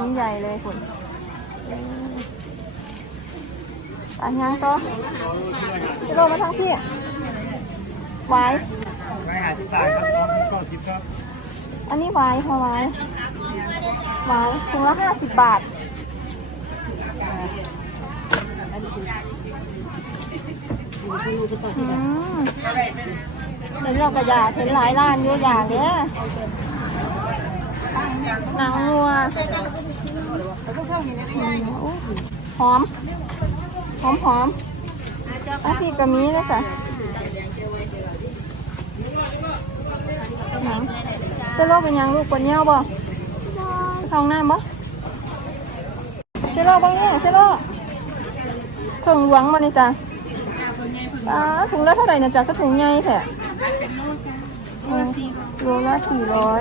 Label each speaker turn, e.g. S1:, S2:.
S1: ถุงใหญ่เลยคุณอันยังก็จะลงมาทางพี่ไว้
S2: ไปหาที่ตายครับก็ทิปครับ
S1: อันนี้ไว้พอไว้ไว้ถุงละห้าสิบบาทอืมเห็นเรากระยาเห็นหลายร้านเยอะอย่างเนี้ย หนังงัวหอม หอมหอมอาพี่กะมีนะจ๊ะหนังเจ้าโลกเป็นยังลูกปนเนี้ยวบ่เข้าห้องน้ำบ่เจ้าโลกบ้างเนี่ยเจ้าโลกเครื่งหลวงมานี่จ้ะอ่าถุงละเท่าไหร่นะจ๊ะก็ถุงใหญ่แท้โลละสี่ร้อย